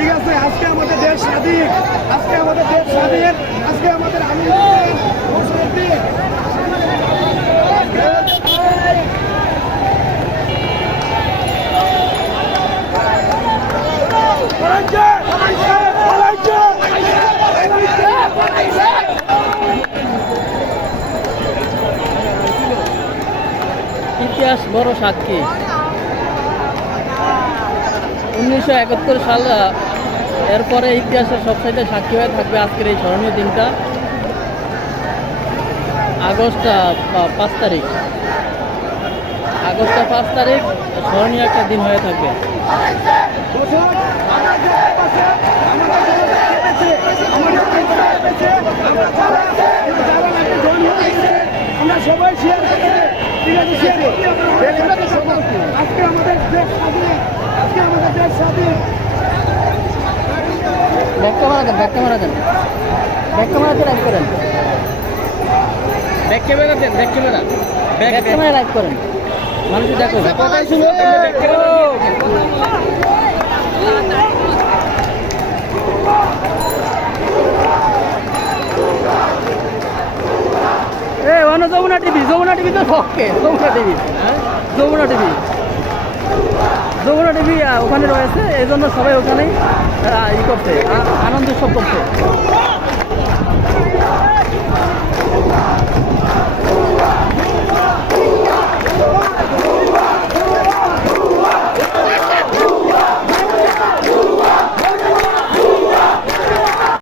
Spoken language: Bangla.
স্বাধীন আজকে আমাদের দেশ স্বাধীন, আজকে আমাদের ঘোষণার দিন পলাইছে! পলাইছে! পলাইছে! ইতিহাস বড় সাক্ষী উনিশশো একাত্তর সাল এরপরে ইতিহাসের সবসাইতে সাক্ষী হয়ে থাকবে আজকের এই স্মরণীয় দিনটা। আগস্ট পাঁচ তারিখ। আগস্ট, পাঁচ তারিখ, স্মরণীয় একটা দিন হয়ে থাকবে। আমাদের দেশ স্বাধীন। আজকে আমাদের দেশ স্বাধীন। দেন ব্যাক ক্যামেরা দেন। ব্যাক ক্যামেরাতে লাইভ করেন। ব্যাক ক্যামেরা দেন back camera. Back camera live করেন। মানুষ দেখো। কথাই শুনো এ ওখানে যমুনা টিভি যমুনা টিভি তো শখকে Jamuna TV. Jamuna TV. Jamuna TV ওখানে রয়েছে। এই জন্য সবাই ওখানেই ই করছে আনন্দ উৎসব করছে।